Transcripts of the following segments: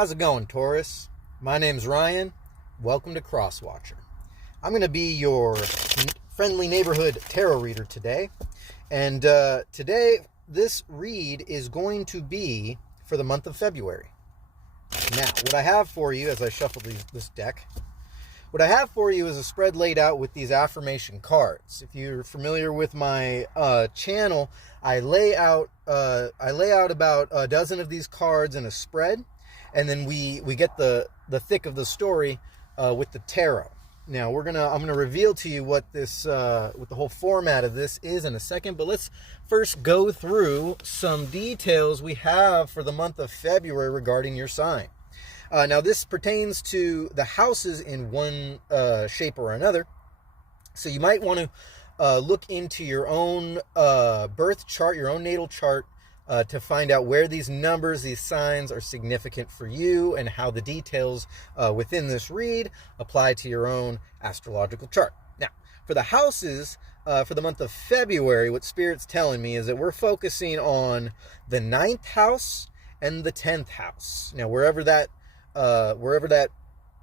How's it going, Taurus? My name's Ryan. Welcome to Crosswatcher. I'm going to be your friendly neighborhood tarot reader today. And today, this read is going to be for the month of February. Now, what I have for you as I shuffle this deck, what I have for you is a spread laid out with these affirmation cards. If you're familiar with my channel, I lay out about a dozen of these cards in a spread, and then we get the thick of the story with the tarot. Now I'm gonna reveal to you what this what the whole format of this is in a second, but let's first go through some details we have for the month of February regarding your sign. Now, this pertains to the houses in one shape or another. So you might want to look into your own birth chart, your own natal chart, to find out where these numbers, these signs are significant for you and how the details within this read apply to your own astrological chart. Now, for the houses, for the month of February, what Spirit's telling me is that we're focusing on the 9th house and the 10th house. Now, wherever that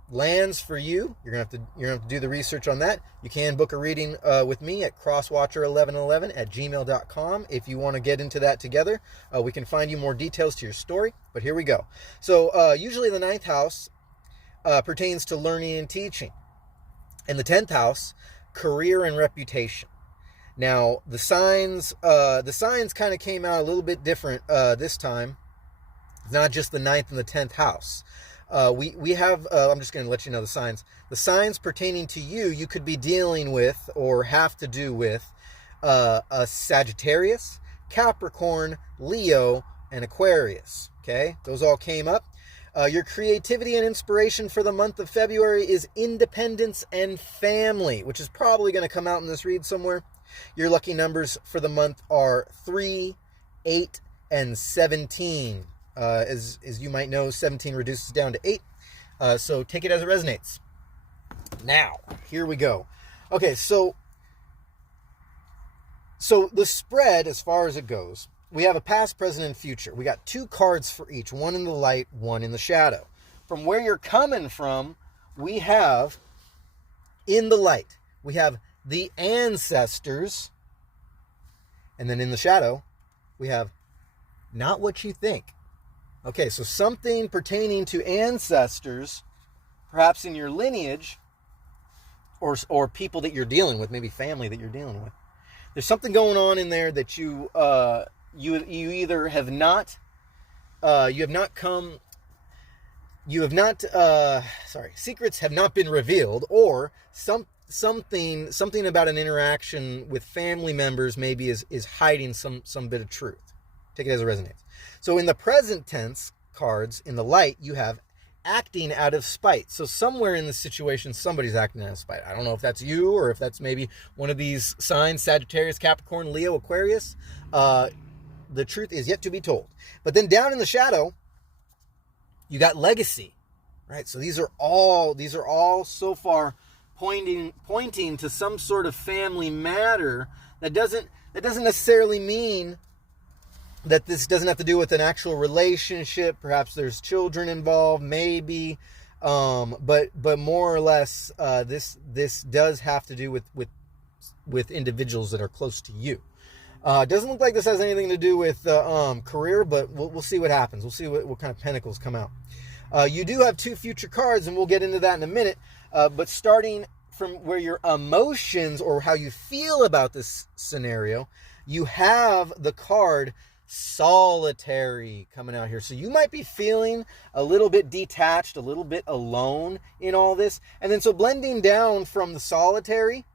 lands for you, you're gonna have to do the research on that. You can book a reading with me at crosswatcher1111@gmail.com if you want to get into that together. We can find you more details to your story, but here we go. So usually the 9th house pertains to learning and teaching, and the 10th house, career and reputation. Now the signs kind of came out a little bit different this time. It's not just the 9th and the 10th house. We have, I'm just going to let you know the signs. The signs pertaining to you could be dealing with or have to do with a Sagittarius, Capricorn, Leo, and Aquarius. Okay, those all came up. Your creativity and inspiration for the month of February is independence and family, which is probably going to come out in this read somewhere. Your lucky numbers for the month are 3, 8, and 17. As you might know, 17 reduces down to 8. So take it as it resonates. Now, here we go. Okay, so the spread, as far as it goes, we have a past, present, and future. We got 2 cards for each, one in the light, one in the shadow. From where you're coming from, we have, in the light, we have the ancestors. And then in the shadow, we have not what you think. Okay, so something pertaining to ancestors, perhaps in your lineage, or people that you're dealing with, maybe family that you're dealing with. There's something going on in there that you either have not, secrets have not been revealed, or something about an interaction with family members maybe is hiding some bit of truth. Take it as it resonates. So in the present tense cards, in the light, you have acting out of spite. So somewhere in the situation, somebody's acting out of spite. I don't know if that's you or if that's maybe one of these signs, Sagittarius, Capricorn, Leo, Aquarius. The truth is yet to be told. But then down in the shadow, you got legacy, right? So these are all so far pointing to some sort of family matter that doesn't necessarily mean that this doesn't have to do with an actual relationship. Perhaps there's children involved, maybe, but more or less, this does have to do with individuals that are close to you. It doesn't look like this has anything to do with career, but we'll see what happens. We'll see what kind of pentacles come out. You do have 2 future cards, and we'll get into that in a minute. But starting from where your emotions or how you feel about this scenario, you have the card solitary coming out here. So you might be feeling a little bit detached, a little bit alone in all this. And then so blending down from the solitary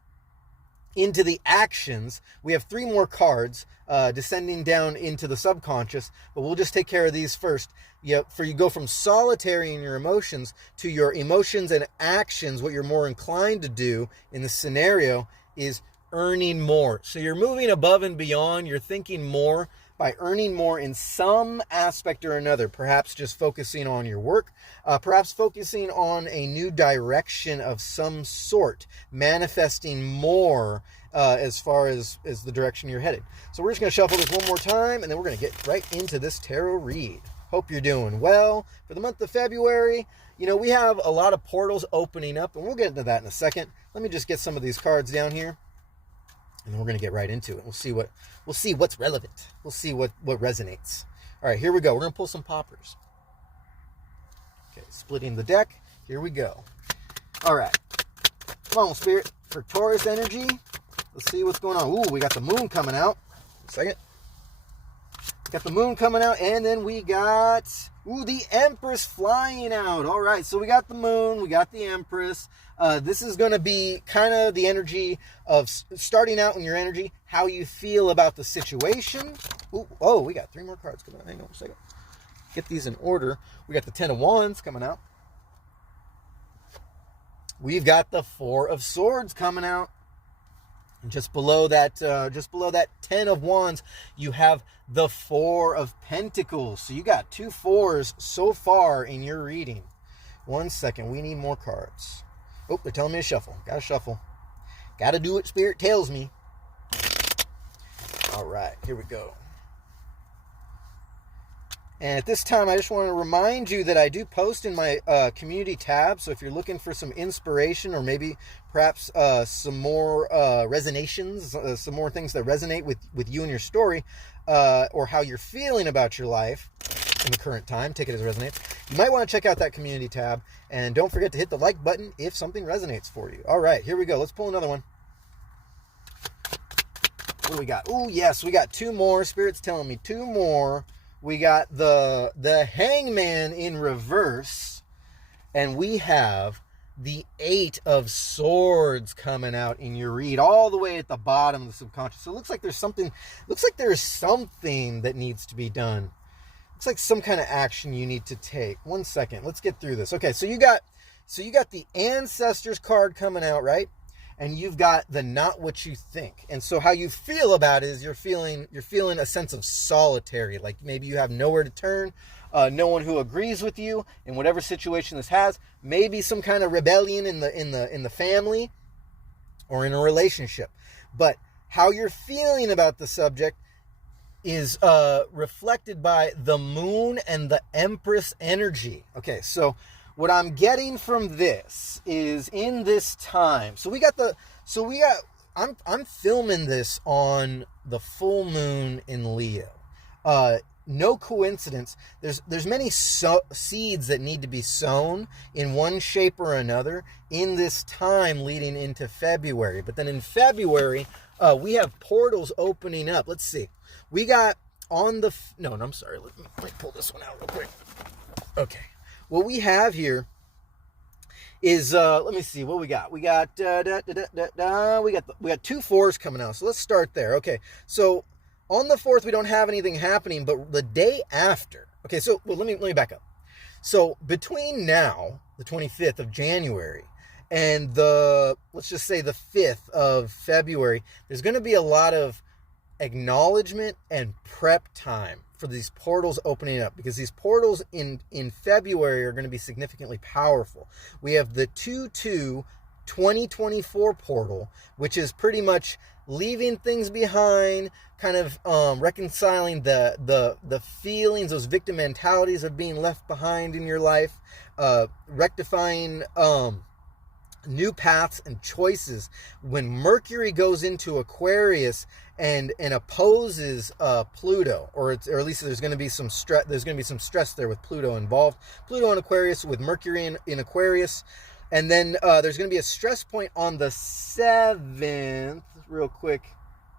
into the actions, we have 3 more cards descending down into the subconscious, but we'll just take care of these first. You go from solitary in your emotions to your emotions and actions. What you're more inclined to do in this scenario is earning more. So you're moving above and beyond. You're thinking more by earning more in some aspect or another, perhaps just focusing on your work, perhaps focusing on a new direction of some sort, manifesting more as far as the direction you're headed. So we're just going to shuffle this one more time, and then we're going to get right into this tarot read. Hope you're doing well. For the month of February, you know, we have a lot of portals opening up, and we'll get into that in a second. Let me just get some of these cards down here, and then we're going to get right into it. We'll see what's relevant. We'll see what resonates. All right, here we go. We're going to pull some poppers. Okay, splitting the deck. Here we go. All right. Come on, Spirit. For Taurus energy, let's see what's going on. Ooh, we got the moon coming out. A second. Got the moon coming out, and then we got, the Empress flying out. All right, so we got the moon, we got the Empress. This is going to be kind of the energy of starting out in your energy, how you feel about the situation. Ooh, oh, we got 3 more cards coming out. Hang on a second. Get these in order. We got the 10 of Wands coming out. We've got the 4 of Swords coming out. And just below that 10 of Wands, you have the 4 of Pentacles. So you got 2 4s so far in your reading. 1 second, we need more cards. Oh, they're telling me to shuffle. Gotta shuffle. Gotta do what Spirit tells me. All right, here we go. And at this time, I just want to remind you that I do post in my community tab. So if you're looking for some inspiration, or maybe perhaps some more resonations, some more things that resonate with you and your story, or how you're feeling about your life in the current time, take it as it resonates, you might want to check out that community tab. And don't forget to hit the like button if something resonates for you. All right, here we go. Let's pull another one. What do we got? Oh, yes, we got 2 more. Spirit's telling me 2 more. We got the Hangman in reverse, and we have the 8 of Swords coming out in your read, all the way at the bottom of the subconscious. So it looks like there's something that needs to be done. Looks like some kind of action you need to take. 1 second, let's get through this. Okay, so you got the Ancestors card coming out, right? And you've got the Not What You Think. And so how you feel about it is you're feeling a sense of solitary, like maybe you have nowhere to turn, no one who agrees with you in whatever situation this has, maybe some kind of rebellion in the family or in a relationship. But how you're feeling about the subject is reflected by the moon and the Empress energy. Okay, so what I'm getting from this is in this time. I'm filming this on the full moon in Leo. No coincidence. There's many seeds that need to be sown in one shape or another in this time leading into February. But then in February, we have portals opening up. Let's see. We got on the... No, I'm sorry. Let me pull this one out real quick. Okay. What we have here is, let me see what we got. We got, we got 2 4s coming out. So let's start there. Okay. So on the 4th, we don't have anything happening, but the day after. Okay. So let me back up. So between now, the 25th of January, and let's just say the 5th of February, there's going to be a lot of acknowledgement and prep time for these portals opening up, because these portals in February are going to be significantly powerful. We have the 2/2/2024 portal, which is pretty much leaving things behind, kind of reconciling the feelings, those victim mentalities of being left behind in your life, rectifying new paths and choices. When Mercury goes into Aquarius and opposes Pluto, or at least there's going to be some stress. There's going to be some stress there with Pluto involved. Pluto in Aquarius with Mercury in Aquarius, and then there's going to be a stress point on the 7th. Real quick,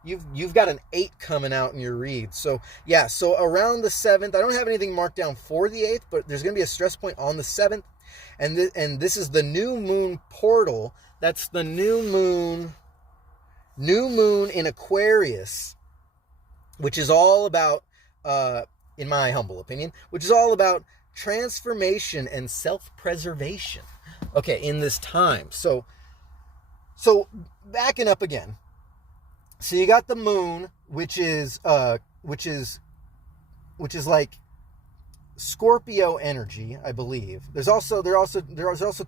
you've got an 8 coming out in your read. So yeah, so around the 7th, I don't have anything marked down for the 8th, but there's going to be a stress point on the 7th. And this is the new moon portal. That's the new moon in Aquarius, which is all about, in my humble opinion, which is all about transformation and self-preservation. Okay, in this time. So backing up again. So you got the moon, which is like Scorpio energy, I believe. There's also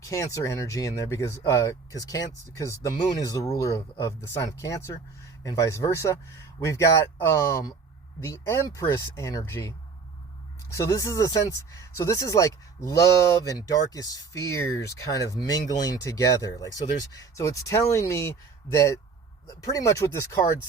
Cancer energy in there, because the moon is the ruler of the sign of Cancer, and vice versa. We've got the Empress energy, So this is a sense, so this is like love and darkest fears kind of mingling together. Like, so it's telling me that pretty much with this card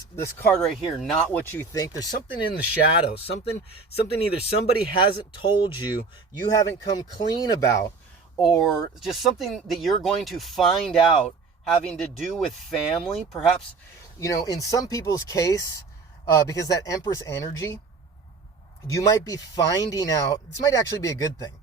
right here, not what you think. There's something in the shadows, something either somebody hasn't told you, you haven't come clean about, or just something that you're going to find out having to do with family. Perhaps, in some people's case, because that Empress energy, you might be finding out, this might actually be a good thing.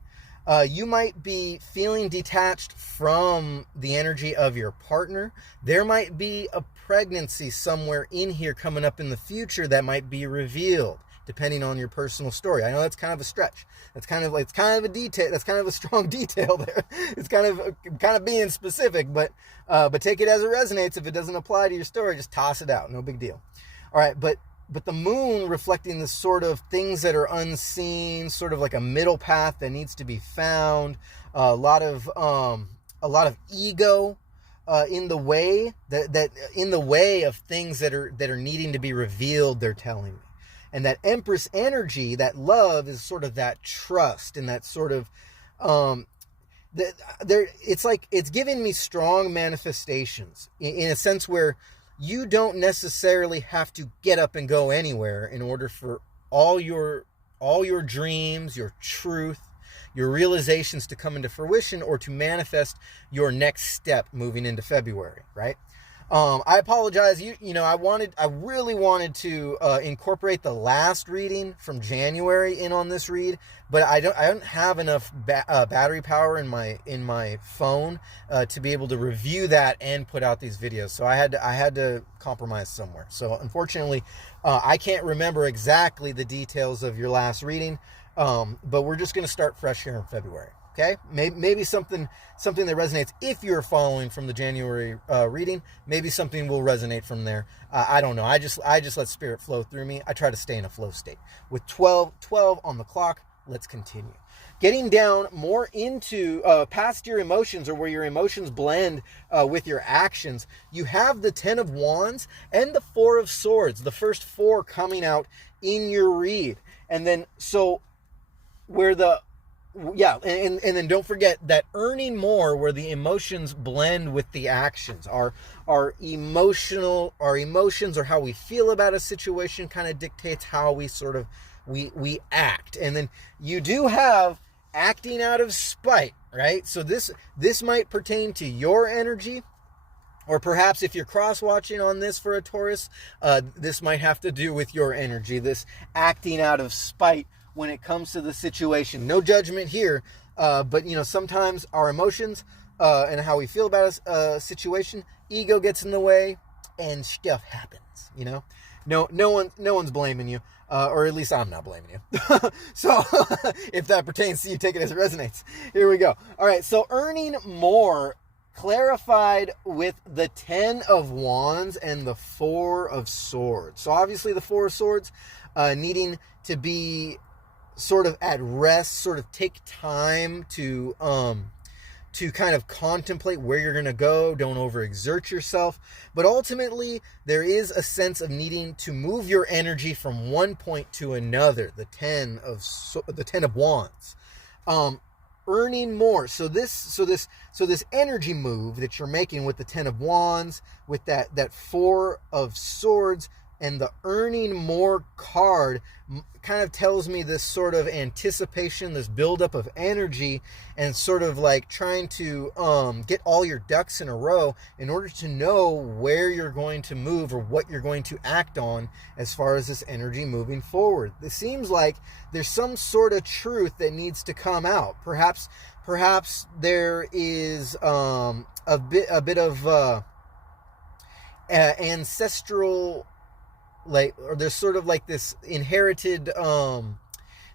You might be feeling detached from the energy of your partner. There might be a pregnancy somewhere in here coming up in the future that might be revealed, depending on your personal story. I know that's kind of a stretch. It's kind of a detail. That's kind of a strong detail there. It's kind of being specific, but take it as it resonates. If it doesn't apply to your story, just toss it out. No big deal. All right, but the moon reflecting the sort of things that are unseen, sort of like a middle path that needs to be found. A lot of ego in the way that in the way of things that are needing to be revealed. They're telling me, and that Empress energy, that love, is sort of that trust and that sort of it's like it's giving me strong manifestations in a sense where you don't necessarily have to get up and go anywhere in order for all your dreams, your truth, your realizations to come into fruition or to manifest your next step moving into February, right? I apologize. I really wanted to incorporate the last reading from January in on this read, but I don't have enough battery power in my phone to be able to review that and put out these videos. So I had to compromise somewhere. So unfortunately, I can't remember exactly the details of your last reading, but we're just going to start fresh here in February. Okay, maybe something that resonates if you're following from the January reading. Maybe something will resonate from there. I don't know. I just let spirit flow through me. I try to stay in a flow state. With 12 on the clock, let's continue. Getting down more into past your emotions, or where your emotions blend with your actions, you have the 10 of Wands and the 4 of Swords, the first 4 coming out in your read. And then and then don't forget that earning more, where the emotions blend with the actions. Our emotions, or how we feel about a situation, kind of dictates how we act. And then you do have acting out of spite, right? So this might pertain to your energy, or perhaps if you're cross-watching on this for a Taurus, this might have to do with your energy, this acting out of spite when it comes to the situation. No judgment here, but sometimes our emotions and how we feel about a situation, ego gets in the way, and stuff happens. No one's blaming you, or at least I'm not blaming you. So if that pertains to you, take it as it resonates. Here we go. All right, so earning more, clarified with the 10 of Wands and the 4 of Swords. So obviously the 4 of Swords needing to be sort of at rest, sort of take time to kind of contemplate where you're going to go. Don't overexert yourself. But ultimately, there is a sense of needing to move your energy from one point to another. The 10 of Wands, earning more. So this energy move that you're making with the 10 of Wands, with that 4 of Swords, and the earning more card kind of tells me this sort of anticipation, this buildup of energy, and sort of like trying to get all your ducks in a row in order to know where you're going to move or what you're going to act on as far as this energy moving forward. It seems like there's some sort of truth that needs to come out. Perhaps there is a bit of ancestral, or there's sort of like this inherited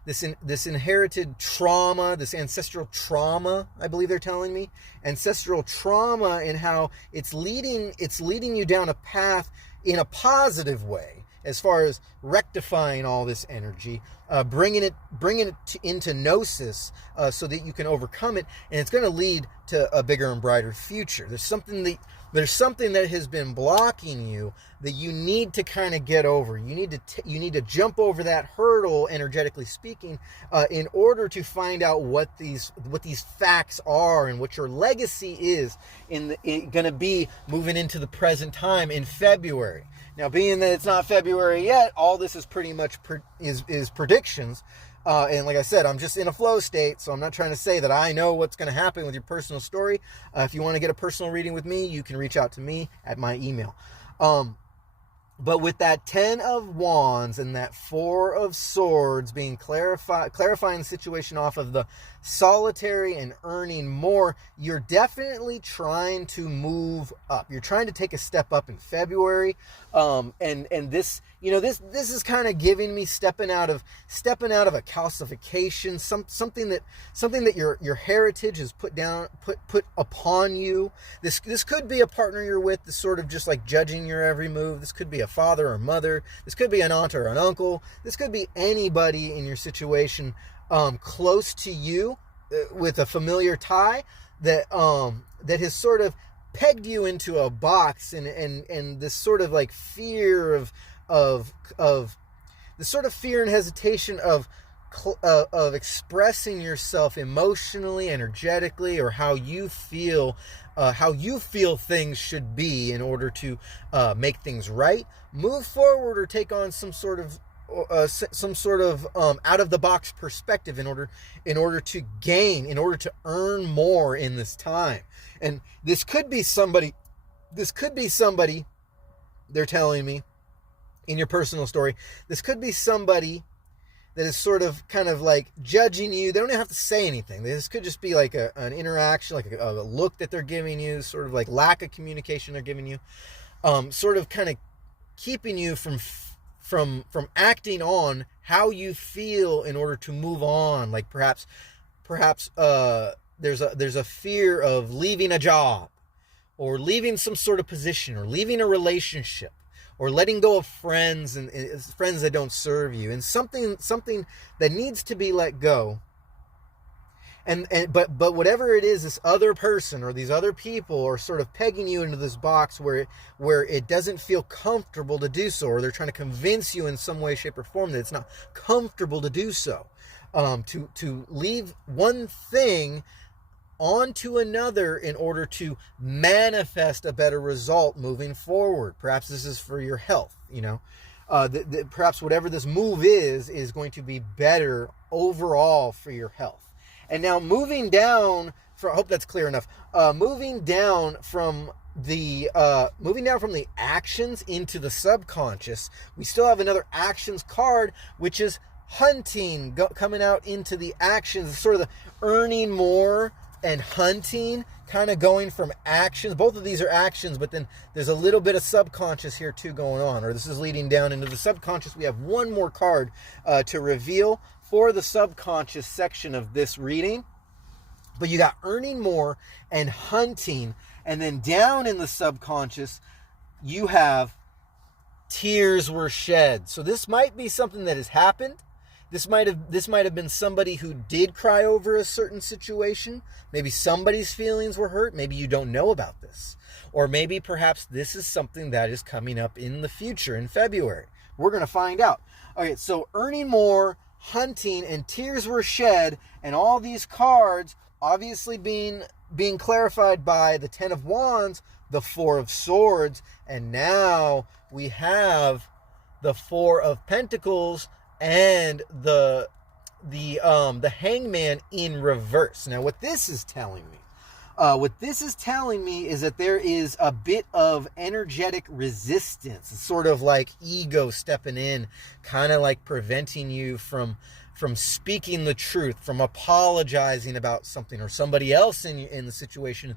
this inherited trauma, this ancestral trauma, I believe they're telling me, ancestral trauma, and how it's leading you down a path in a positive way, as far as rectifying all this energy, bringing it into gnosis, so that you can overcome it, and it's going to lead to a bigger and brighter future. There's something that has been blocking you that you need to kind of get over. You need to jump over that hurdle, energetically speaking, in order to find out what these facts are and what your legacy is going to be moving into the present time in February. Now, being that it's not February yet, all this is pretty much is predictions. And like I said, I'm just in a flow state, so I'm not trying to say that I know what's going to happen with your personal story. If you want to get a personal reading with me, you can reach out to me at my email. But with that 10 of Wands and that 4 of Swords being clarifying the situation off of the solitary and earning more, you're definitely trying to move up. You're trying to take a step up in February. And this, this is kind of giving me stepping out of a calcification, something that your heritage has put upon you. This could be a partner you're with, that's sort of just like judging your every move. This could be a father or mother. This could be an aunt or an uncle. This could be anybody in your situation, close to you, with a familiar tie that has sort of pegged you into a box, and this sort of like fear of this sort of fear and hesitation of expressing yourself emotionally, energetically, or how you feel things should be in order to make things right, move forward, or take on some sort of out of the box perspective in order to earn more in this time. And this could be somebody, they're telling me in your personal story, this could be somebody that is sort of kind of like judging you. They don't even have to say anything. This could just be like an interaction, like a look that they're giving you, sort of like lack of communication they're giving you, sort of kind of keeping you from acting on how you feel in order to move on. Like perhaps there's a fear of leaving a job, or leaving some sort of position, or leaving a relationship, or letting go of friends and friends that don't serve you, and something that needs to be let go. But whatever it is, this other person or these other people are sort of pegging you into this box where it doesn't feel comfortable to do so, or they're trying to convince you in some way, shape, or form that it's not comfortable to do so. To leave one thing onto another in order to manifest a better result moving forward. Perhaps this is for your health, perhaps whatever this move is going to be better overall for your health. And now moving down I hope that's clear enough. Moving down from the actions into the subconscious, we still have another actions card, which is hunting, coming out into the actions, sort of the earning more and hunting, kind of going from actions. Both of these are actions, but then there's a little bit of subconscious here too going on, or this is leading down into the subconscious. We have one more card to reveal for the subconscious section of this reading. But you got earning more and hunting, and then down in the subconscious, you have tears were shed. So this might be something that has happened. This might have been somebody who did cry over a certain situation. Maybe somebody's feelings were hurt. Maybe you don't know about this. Or maybe perhaps this is something that is coming up in the future in February. We're going to find out. Okay, so earning more, hunting, and tears were shed, and all these cards obviously being clarified by the 10 of Wands, the 4 of Swords, and now we have the 4 of Pentacles and the Hangman in reverse. Now, what this is telling me is that there is a bit of energetic resistance. It's sort of like ego stepping in, kind of like preventing you from speaking the truth, from apologizing about something, or somebody else in the situation.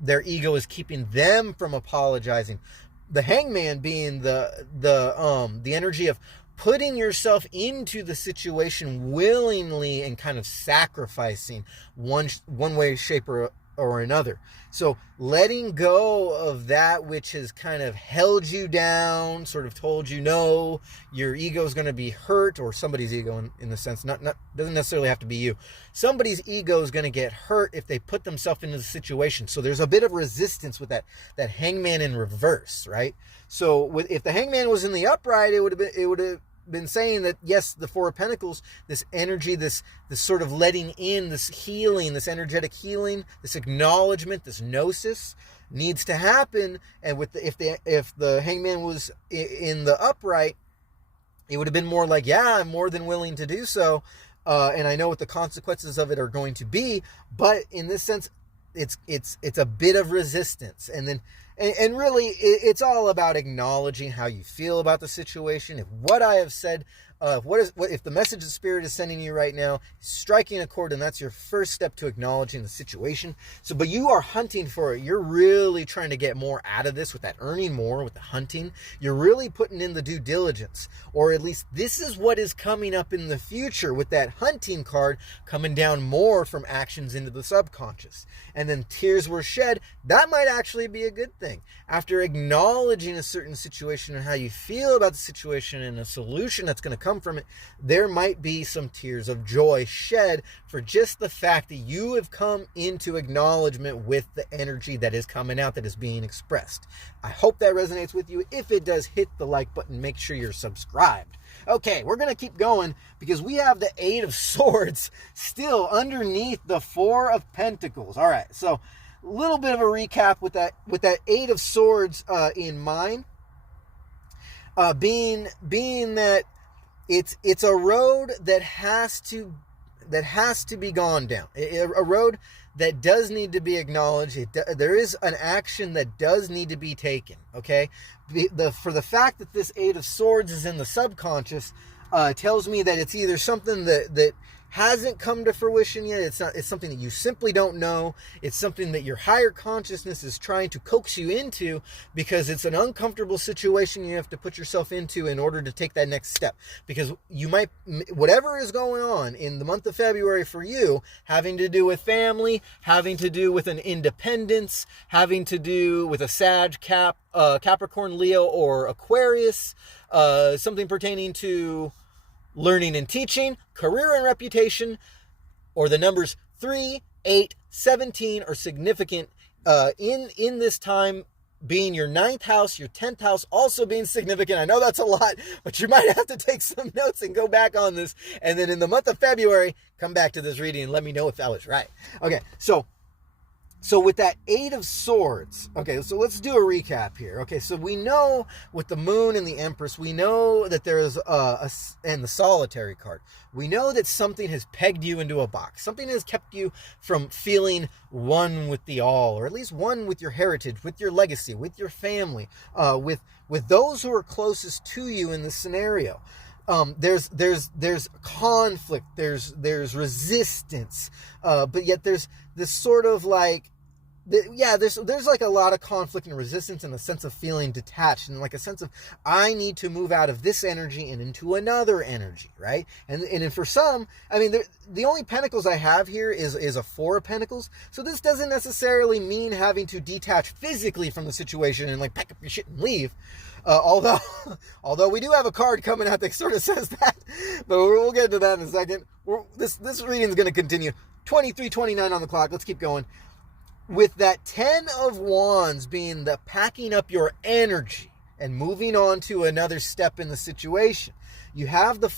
Their ego is keeping them from apologizing. The Hangman being the energy of putting yourself into the situation willingly and kind of sacrificing one way, shape, or or another. So letting go of that which has kind of held you down, sort of told you no, your ego is going to be hurt, or somebody's ego in the sense, not doesn't necessarily have to be you. Somebody's ego is going to get hurt if they put themselves into the situation. So there's a bit of resistance with that hangman in reverse, right? So if the hangman was in the upright, it would have been saying that, yes, the Four of Pentacles, this energy, this sort of letting in, this healing, this energetic healing, this acknowledgement, this gnosis needs to happen. And if the hangman was in the upright, it would have been more like, yeah, I'm more than willing to do so, and I know what the consequences of it are going to be. But in this sense, it's a bit of resistance. And really, it's all about acknowledging how you feel about the situation. If what I have said, if the message the Spirit is sending you right now is striking a chord, and that's your first step to acknowledging the situation. So, but you are hunting for it. You're really trying to get more out of this with that earning more, with the hunting. You're really putting in the due diligence, or at least this is what is coming up in the future with that hunting card coming down more from actions into the subconscious. And then tears were shed. That might actually be a good thing. After acknowledging a certain situation and how you feel about the situation and a solution that's going to come from it, there might be some tears of joy shed for just the fact that you have come into acknowledgement with the energy that is coming out, that is being expressed. I hope that resonates with you. If it does, hit the like button. Make sure you're subscribed. Okay, we're going to keep going because we have the Eight of Swords still underneath the Four of Pentacles. All right, so a little bit of a recap with that Eight of Swords in mind, being that it's a road that has to be gone down, a road that does need to be acknowledged. There is an action that does need to be taken. Okay, for the fact that this Eight of Swords is in the subconscious tells me that it's either something that hasn't come to fruition yet. It's something that you simply don't know. It's something that your higher consciousness is trying to coax you into because it's an uncomfortable situation you have to put yourself into in order to take that next step. Because you might, whatever is going on in the month of February for you, having to do with family, having to do with an independence, having to do with a Sag, Capricorn, Leo, or Aquarius, something pertaining to learning and teaching, career and reputation, or the numbers 3, 8, 17 are significant in this time, being your 9th house, your 10th house also being significant. I know that's a lot, but you might have to take some notes and go back on this. And then in the month of February, come back to this reading and let me know if I was right. Okay, so with that Eight of Swords, okay, so let's do a recap here. Okay, so we know with the Moon and the Empress, we know that there is and the Solitary card, we know that something has pegged you into a box. Something has kept you from feeling one with the all, or at least one with your heritage, with your legacy, with your family, with those who are closest to you in this scenario. There's conflict, there's resistance, but yet there's this sort of like, there's like a lot of conflict and resistance and a sense of feeling detached and like a sense of, I need to move out of this energy and into another energy, right? And for some, I mean, the only pentacles I have here is a Four of Pentacles. So this doesn't necessarily mean having to detach physically from the situation and like pack up your shit and leave. Although we do have a card coming out that sort of says that, but we'll get to that in a second. This reading is going to continue. 23:29 on the clock. Let's keep going. With that 10 of Wands being the packing up your energy and moving on to another step in the situation, you have that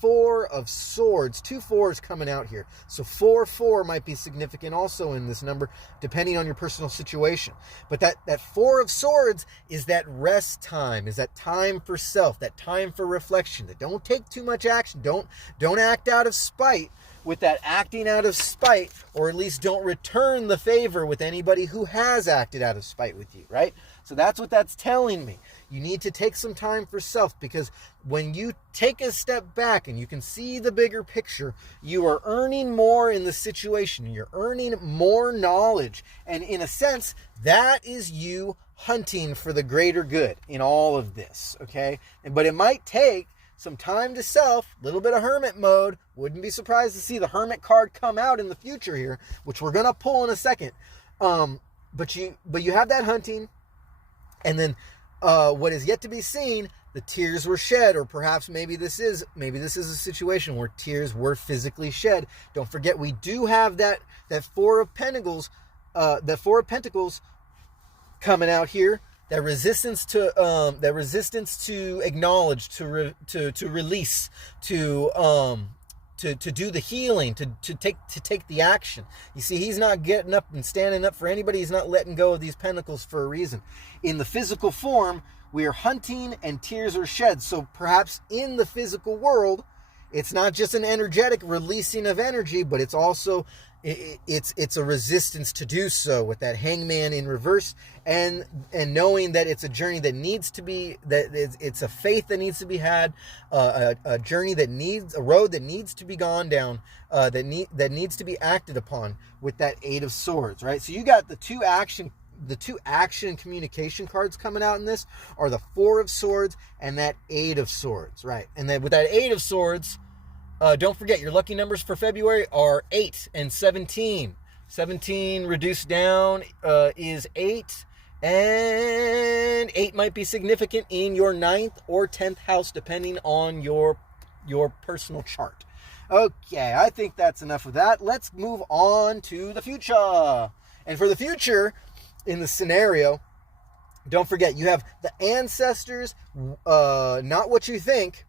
Four of Swords, 2 fours coming out here. So 4 might be significant also in this number, depending on your personal situation. But that Four of Swords is that rest time, is that time for self, that time for reflection, that don't take too much action, don't act out of spite. With that acting out of spite, or at least don't return the favor with anybody who has acted out of spite with you, right? So that's what that's telling me. You need to take some time for self, because when you take a step back and you can see the bigger picture, you are earning more in the situation. You're earning more knowledge. And in a sense, that is you hunting for the greater good in all of this, okay? But it might take some time to self, a little bit of hermit mode. Wouldn't be surprised to see the hermit card come out in the future here, which we're going to pull in a second. But you have that hunting, and then what is yet to be seen, the tears were shed, or perhaps maybe this is a situation where tears were physically shed. Don't forget, we do have that Four of Pentacles, coming out here. That resistance to acknowledge, to release, to do the healing, to take the action. You see, he's not getting up and standing up for anybody. He's not letting go of these pentacles for a reason. In the physical form, we are hunting and tears are shed. So perhaps in the physical world, it's not just an energetic releasing of energy, but it's also it's a resistance to do so, with that Hangman in reverse, and knowing that it's a journey that needs to be, that it's a faith that needs to be had, a journey that needs, a road that needs to be gone down, that needs to be acted upon, with that Eight of Swords, right? So you got the two action communication cards coming out in this are the Four of Swords and that Eight of Swords, right? And then with that Eight of Swords, don't forget, your lucky numbers for February are 8 and 17. 17 reduced down is 8, and 8 might be significant in your 9th or 10th house, depending on your personal chart. Okay, I think that's enough of that. Let's move on to the future. And for the future, in the scenario, don't forget, you have the ancestors, not what you think,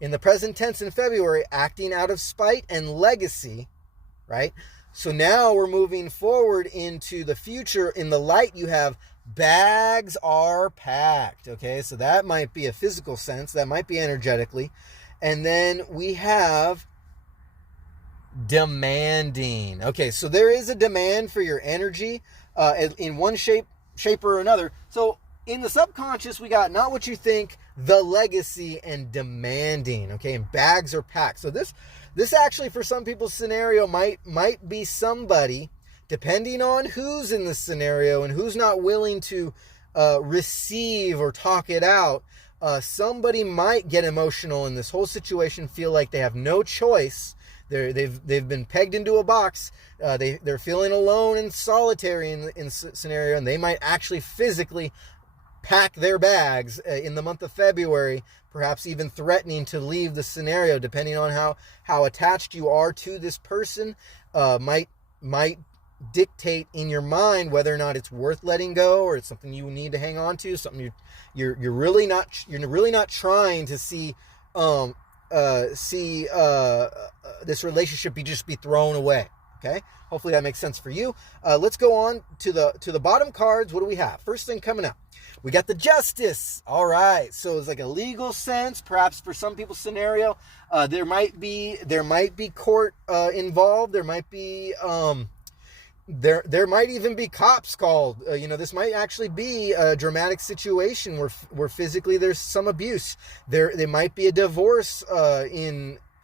in the present tense in February, acting out of spite and legacy, right? So now we're moving forward into the future. In the light, you have bags are packed, okay? So that might be a physical sense. That might be energetically. And then we have demanding. Okay, so there is a demand for your energy in one shape or another. So in the subconscious, we got not what you think, the legacy, and demanding, okay? And bags are packed. So this actually, for some people's scenario, might be somebody, depending on who's in the scenario and who's not willing to receive or talk it out. Somebody might get emotional in this whole situation, feel like they have no choice. They've been pegged into a box. They're feeling alone and solitary in scenario, and they might actually physically pack their bags in the month of February, perhaps even threatening to leave the scenario, depending on how attached you are to this person. Might dictate in your mind whether or not it's worth letting go, or it's something you need to hang on to, something you're really not trying to see this relationship be thrown away. Okay, hopefully that makes sense for you. Let's go on to the bottom cards. What do we have? First thing coming out, we got the Justice. All right, so it's like a legal sense, perhaps for some people's scenario. There might be court involved. There might be there might even be cops called. This might actually be a dramatic situation where physically there's some abuse. There might be a divorce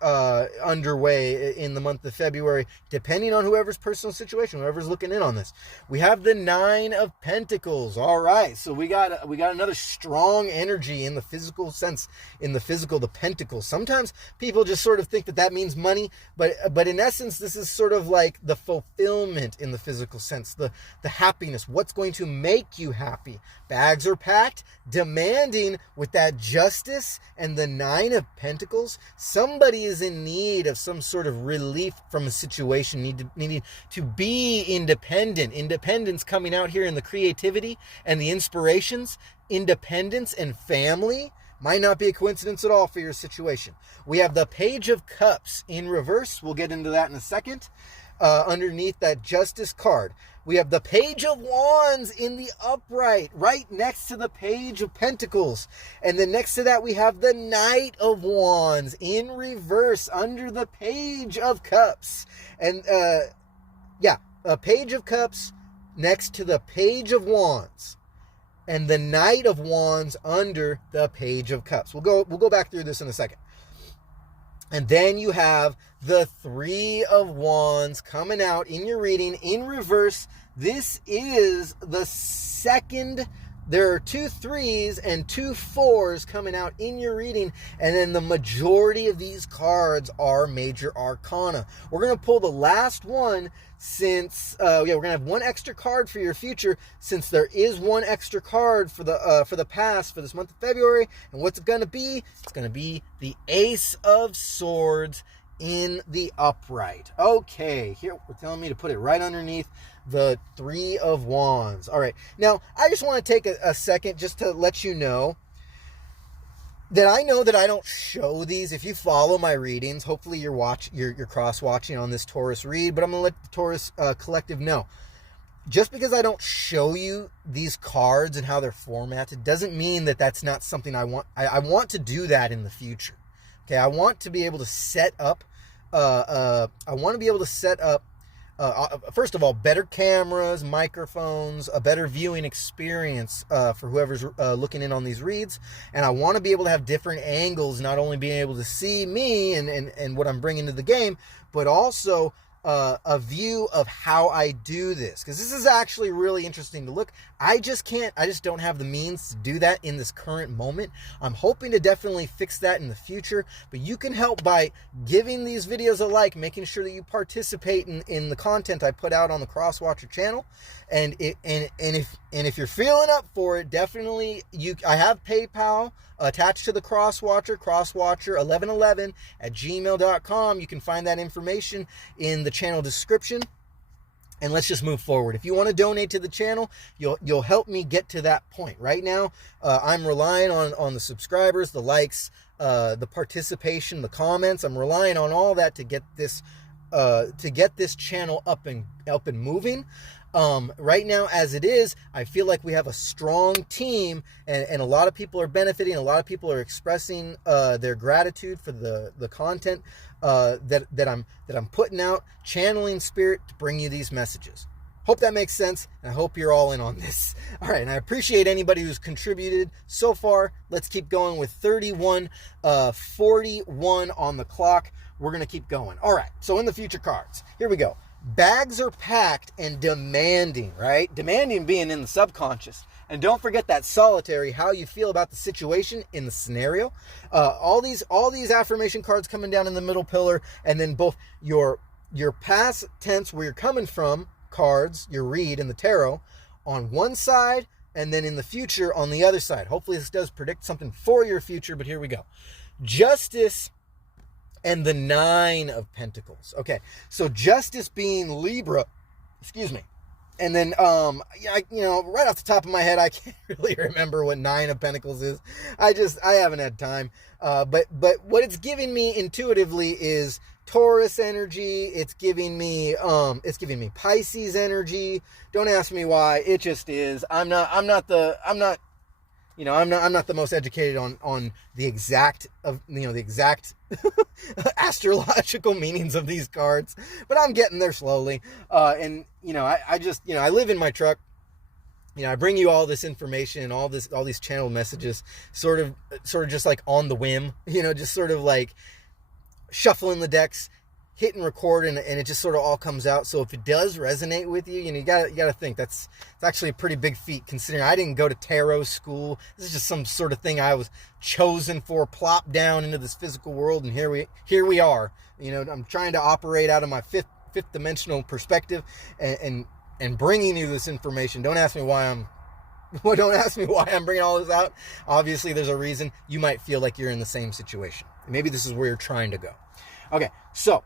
underway in the month of February, depending on whoever's personal situation, whoever's looking in on this. We have the Nine of Pentacles. All right, so we got another strong energy in the physical sense, the pentacles. Sometimes people just sort of think that means money, but in essence, this is sort of like the fulfillment in the physical sense, the happiness, what's going to make you happy. Bags are packed, demanding with that Justice and the Nine of Pentacles. Somebody is in need of some sort of relief from a situation, needing to be independent. Independence coming out here in the creativity and the inspirations. Independence and family might not be a coincidence at all for your situation. We have the Page of Cups in reverse. We'll get into that in a second. Underneath that Justice card, we have the Page of Wands in the upright, right next to the Page of Pentacles. And then next to that, we have the Knight of Wands in reverse under the Page of Cups. And a Page of Cups next to the Page of Wands, and the Knight of Wands under the Page of Cups. We'll go back through this in a second. And then you have the Three of Wands coming out in your reading in reverse. This is the second there are 2 3s and 2 4s coming out in your reading, and then the majority of these cards are major arcana. We're going to pull the last one since, we're going to have one extra card for your future, since there is one extra card for the past for this month of February. And what's it going to be? It's going to be the Ace of Swords in the upright. Okay, here we're telling me to put it right underneath the 3 of Wands. All right, now I just want to take a second just to let you know that I know that I don't show these. If you follow my readings, hopefully you're cross-watching on this Taurus read, but I'm going to let the Taurus collective know. Just because I don't show you these cards and how they're formatted doesn't mean that that's not something I want. I want to do that in the future. Okay, I want to be able to set up, first of all, better cameras, microphones, a better viewing experience for whoever's looking in on these reads. And I want to be able to have different angles, not only being able to see me and what I'm bringing to the game, but also a view of how I do this, because this is actually really interesting to look. I just don't have the means to do that in this current moment. I'm hoping to definitely fix that in the future, but you can help by giving these videos a like, making sure that you participate in the content I put out on the Crosswatcher channel. And if you're feeling up for it, definitely I have PayPal attached to the crosswatcher1111@gmail.com. You can find that information in the channel description. And let's just move forward. If you want to donate to the channel, you'll help me get to that point. Right now, I'm relying on the subscribers, the likes, the participation, the comments. I'm relying on all that to get this channel up and moving. Right now, as it is, I feel like we have a strong team, and a lot of people are benefiting. A lot of people are expressing their gratitude for the content that I'm putting out, channeling spirit to bring you these messages. Hope that makes sense, and I hope you're all in on this. All right, and I appreciate anybody who's contributed so far. Let's keep going with 31:41 on the clock. We're going to keep going. All right, so in the future cards, here we go. Bags are packed and demanding, right? Demanding being in the subconscious. And don't forget that solitary, how you feel about the situation in the scenario. All these affirmation cards coming down in the middle pillar, and then both your past tense, where you're coming from, cards, your read in the tarot, on one side, and then in the future on the other side. Hopefully this does predict something for your future, but here we go. Justice and the 9 of Pentacles. Okay, so Justice being Libra, excuse me. And then, right off the top of my head, I can't really remember what 9 of Pentacles is. I haven't had time. But what it's giving me intuitively is Taurus energy. It's giving me Pisces energy. Don't ask me why. It just is. I'm not the most educated on the exact astrological meanings of these cards, but I'm getting there slowly. I live in my truck. I bring you all this information and all these channeled messages, sort of just like on the whim, just sort of like shuffling the decks, hit and record, and it just sort of all comes out. So if it does resonate with you, you gotta think it's actually a pretty big feat, considering I didn't go to tarot school. This is just some sort of thing I was chosen for, plopped down into this physical world, and here we are. I'm trying to operate out of my fifth dimensional perspective and bringing you this information. Don't ask me why I'm bringing all this out. Obviously, there's a reason. You might feel like you're in the same situation. Maybe this is where you're trying to go. Okay, so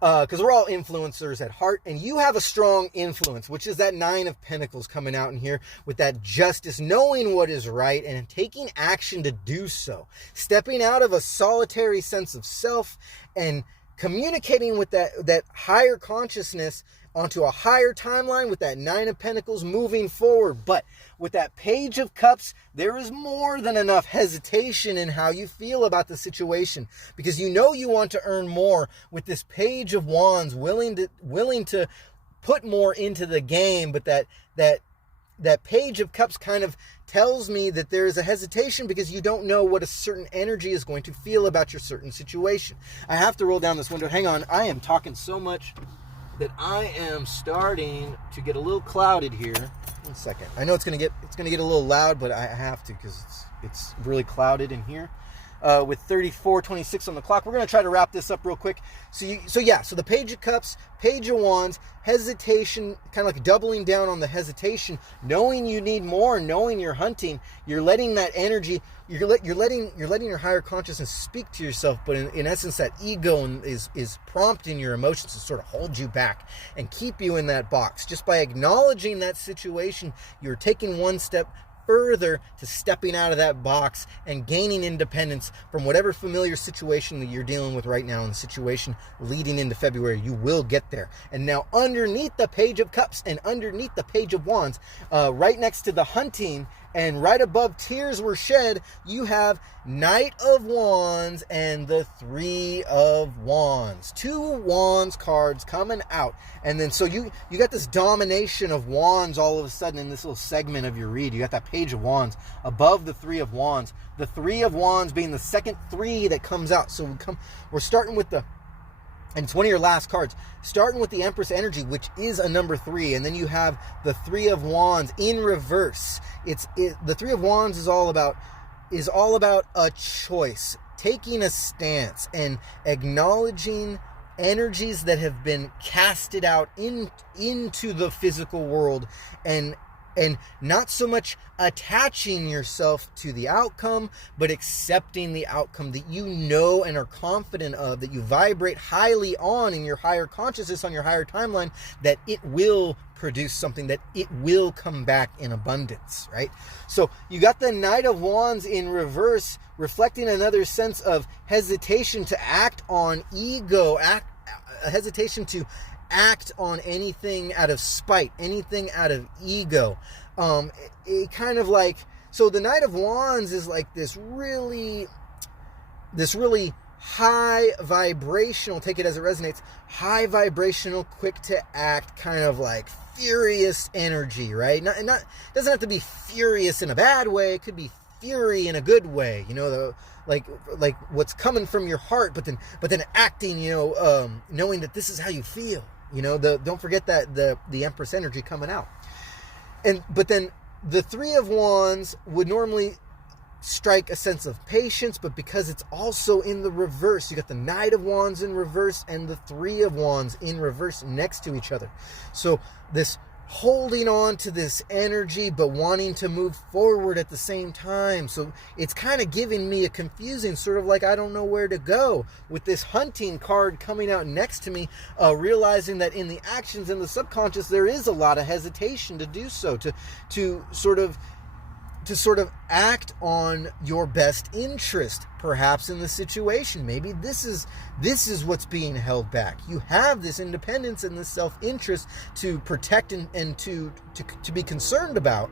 because we're all influencers at heart, and you have a strong influence, which is that 9 of Pentacles coming out in here with that justice, knowing what is right and taking action to do so, stepping out of a solitary sense of self and communicating with that higher consciousness onto a higher timeline with that 9 of Pentacles moving forward. But with that Page of Cups, there is more than enough hesitation in how you feel about the situation, because you want to earn more with this Page of Wands, willing to put more into the game. But that Page of Cups kind of tells me that there is a hesitation because you don't know what a certain energy is going to feel about your certain situation. I have to roll down this window. Hang on, I am talking so much that I am starting to get a little clouded here. 1 second. I know it's gonna get a little loud, but I have to because it's really clouded in here. With 34:26 on the clock, we're gonna try to wrap this up real quick. So the Page of Cups, Page of Wands, hesitation, kind of like doubling down on the hesitation, knowing you need more, knowing you're hunting, you're letting that energy, you're letting your higher consciousness speak to yourself, but in essence, that ego is prompting your emotions to sort of hold you back and keep you in that box. Just by acknowledging that situation, you're taking one step further to stepping out of that box and gaining independence from whatever familiar situation that you're dealing with right now, in the situation leading into February. You will get there. And now underneath the Page of Cups and underneath the Page of Wands, right next to the hunting and right above tears were shed, you have Knight of Wands and the Three of Wands. 2 Wands cards coming out. And then so you got this domination of Wands all of a sudden in this little segment of your read. You got that Page of Wands above the Three of Wands. The Three of Wands being the second 3 that comes out. So we're starting with and it's one of your last cards, starting with the Empress energy, which is a number 3, and then you have the Three of Wands in reverse. The Three of Wands is all about a choice, taking a stance and acknowledging energies that have been casted out into the physical world, and not so much attaching yourself to the outcome, but accepting the outcome that you know and are confident of, that you vibrate highly on in your higher consciousness, on your higher timeline, that it will produce something, that it will come back in abundance, right? So you got the Knight of Wands in reverse, reflecting another sense of hesitation to act on ego, a hesitation to act on anything out of spite, anything out of ego. It kind of like, so the Knight of Wands is like this really high vibrational, take it as it resonates, high vibrational, quick to act, kind of like furious energy, right? Not doesn't have to be furious in a bad way. It could be fury in a good way, like what's coming from your heart, but then acting, knowing that this is how you feel. Don't forget that the Empress energy coming out. But then the Three of Wands would normally strike a sense of patience, but because it's also in the reverse, you got the Knight of Wands in reverse and the Three of Wands in reverse next to each other. So this holding on to this energy, but wanting to move forward at the same time. So it's kind of giving me a confusing sort of like, I don't know where to go with this hunting card coming out next to me, realizing that in the actions in the subconscious, there is a lot of hesitation to do so, to sort of act on your best interest, perhaps in the situation. Maybe this is what's being held back. You have this independence and this self-interest to protect and to be concerned about,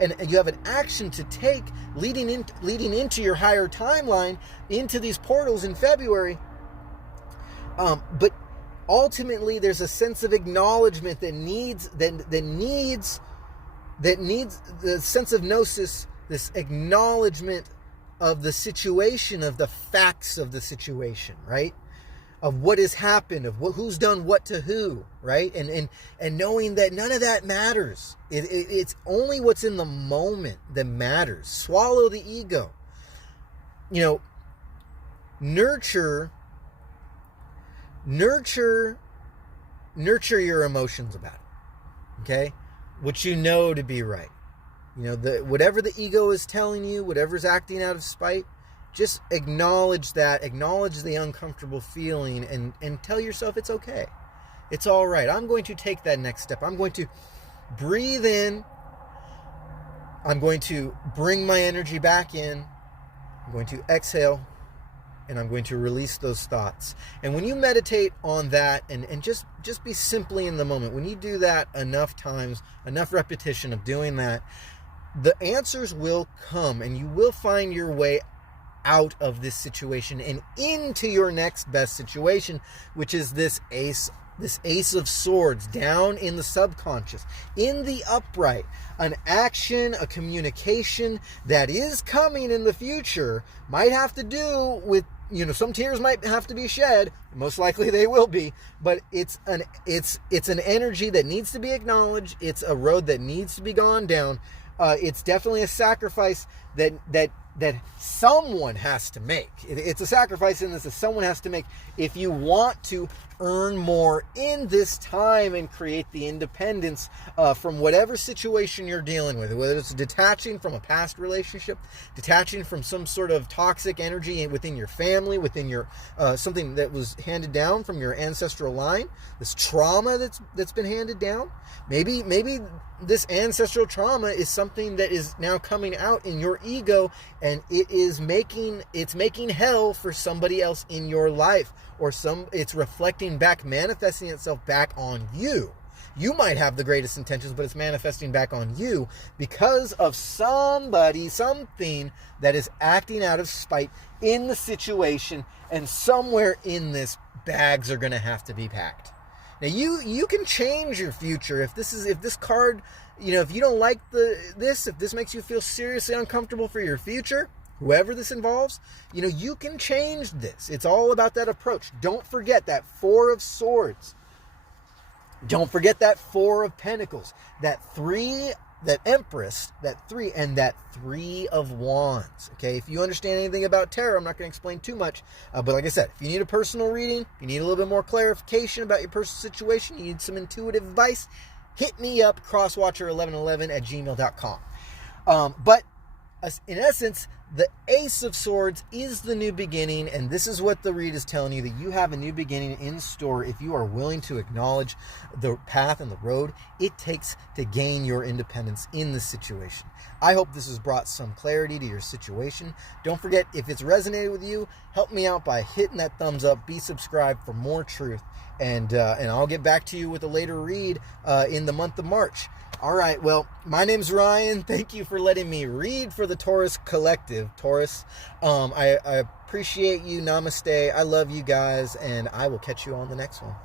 and you have an action to take leading into your higher timeline, into these portals in February. But ultimately, there's a sense of acknowledgement that needs the sense of gnosis, this acknowledgement of the situation, of the facts of the situation, right? Of what has happened, of who's done what to who, right? And knowing that none of that matters. It's only what's in the moment that matters. Swallow the ego. Nurture your emotions about it. Okay? What you know to be right. Whatever the ego is telling you, whatever's acting out of spite, just acknowledge that, acknowledge the uncomfortable feeling, and tell yourself it's okay. It's all right. I'm going to take that next step. I'm going to breathe in. I'm going to bring my energy back in. I'm going to exhale. And I'm going to release those thoughts. And when you meditate on that and just be simply in the moment, when you do that enough times, enough repetition of doing that, the answers will come and you will find your way out of this situation and into your next best situation, which is this Ace of Swords down in the subconscious, in the upright, an action, a communication that is coming in the future, might have to do with some tears might have to be shed. Most likely they will be, but it's an energy that needs to be acknowledged. It's a road that needs to be gone down. It's definitely a sacrifice that someone has to make. It's a sacrifice in this that someone has to make if you want to earn more in this time and create the independence from whatever situation you're dealing with, whether it's detaching from a past relationship, detaching from some sort of toxic energy within your family, within your something that was handed down from your ancestral line, this trauma that's been handed down. Maybe this ancestral trauma is something that is now coming out in your ego, and it's making hell for somebody else in your life, or it's reflecting back, manifesting itself back on you. You might have the greatest intentions, but it's manifesting back on you because of something that is acting out of spite in the situation, and somewhere in this, bags are going to have to be packed. Now you can change your future if this card, if you don't like if this makes you feel seriously uncomfortable for your future, whoever this involves, you can change this. It's all about that approach. Don't forget that 4 of Swords. Don't forget that 4 of Pentacles, that 3, that Empress, that 3, and that 3 of Wands. Okay, if you understand anything about tarot, I'm not going to explain too much, but like I said, if you need a personal reading, you need a little bit more clarification about your personal situation, you need some intuitive advice, hit me up, crosswatcher1111@gmail.com. But in essence, the Ace of Swords is the new beginning, and this is what the read is telling you, that you have a new beginning in store if you are willing to acknowledge the path and the road it takes to gain your independence in this situation. I hope this has brought some clarity to your situation. Don't forget, if it's resonated with you, help me out by hitting that thumbs up, be subscribed for more truth, and I'll get back to you with a later read in the month of March. All right, well, my name's Ryan. Thank you for letting me read for the Taurus Collective. Taurus, I appreciate you. Namaste. I love you guys, and I will catch you on the next one.